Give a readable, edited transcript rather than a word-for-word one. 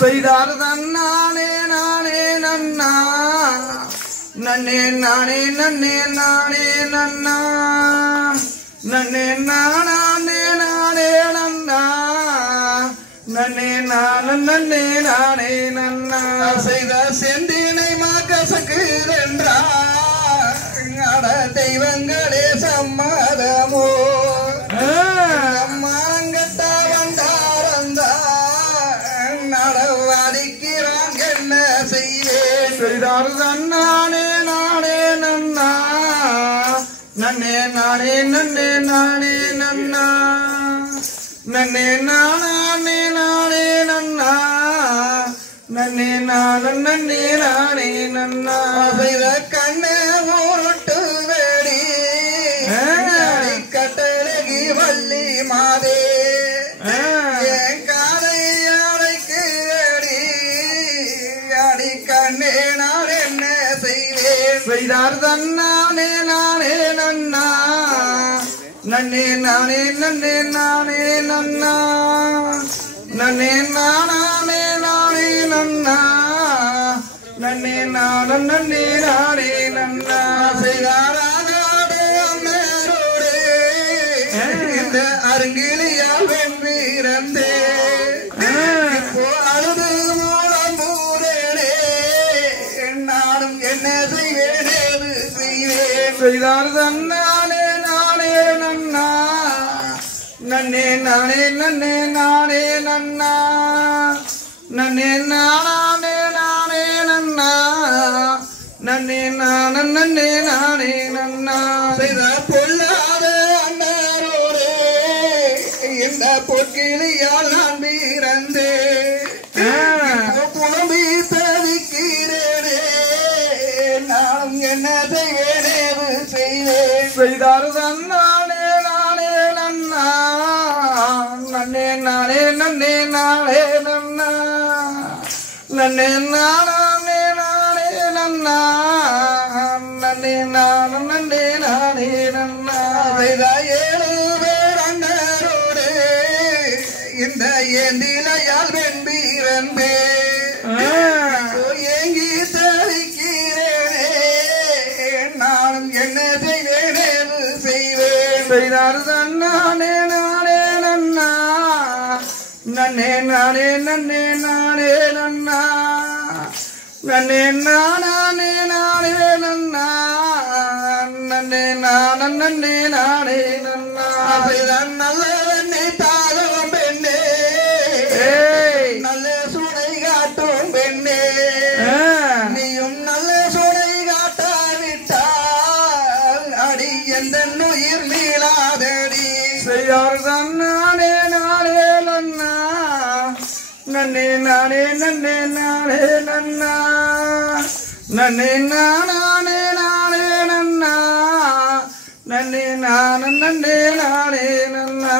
செய்தார் தன்னானே நானே நன்னா நன்னே நானே நன்னே நானே நன்னா நன்னே நானே நானே நன்னா நன்னே நன்னே நானே நன்னா செய்த செந்தினை மாக்கசக்கு என்றார் தெய்வங்களே சம்மதமோ மானங்கட்டா வந்தாரந்தா நடவாடிக்கிறான் என்ன செய்வேன் செய்தார் தன்னானே நானே நன்னா நன்னே நானே நன்னே நானே நன்னா நன்னே நானே நானே நன்னா நன்னே நன்னே நானே நன்னா செய்த கண்ணே ஊருட்டு வேடி கட்டழகி வள்ளி மாதே என் காதை அடைக்கு அடி அடி கண்ணே நான் என்ன செய்வேன் செய்தார் தன்னானே நானே நன்னா நன்னே நானே நன்னே நானே நன்னா நன்னே நானே நானே நன்னா நன்னே நன்னே நானே நன்னா செய்தாராடு அம்மரோடு இந்த அருங்கிலியால் வெண்பீரந்தே இப்போ அழுது மூலம் பூரே நானும் என்ன செய்வேன் செய்வேன் செய்தார் தன்னானே நானே நன்னா நன்னே நானே நன்னே நானே நன்னா நன்னே நானே நானே நன்னா நன்னே நன்னே நானே நன்னா செய்த பொல்லாத அண்ணரோடு இந்த பொற்கிளியால் நான் பிறந்தே புலம்பி தவிக்கிறேனே நானும் என்ன செய்வேன் செய்வேன் செய்தார் தன்னானே நானே நன்னா நன்னே நானே நன்னே நானே நன்னா நன்னே நானே நானே நன்னா நன்னே நன்னே நானே நன்னா செய்த 7 பேர் அண்ணரோடு இந்த ஏந்திலையால் வெண்பீரன்பே ஏங்கி தவிக்கிறேனே நானும் என்ன செய்வேன் செய்வேன் செய்தார் தன்னானே நானே நன்னா நன்னே நானே நன்னே நானே நன்னா நன்னே நானே நானே நன்னா நன்னே நன்னே நானே நன்னா செய்தான் நல்ல வெண்ணை தாகம் பெண்ணே நல்ல சுனை காட்டும் பெண்ணே நீயும் நல்ல சுனை காட்டாவிட்டால் அடி எந்த உயிர் மீளாதடி செய்யார் தன்னானே நானே நன்னா நன்னே நானே நன்னே நானே நன்னா நன்னே நானே நானே நன்னா நன்னே நன்னே நானே நன்னா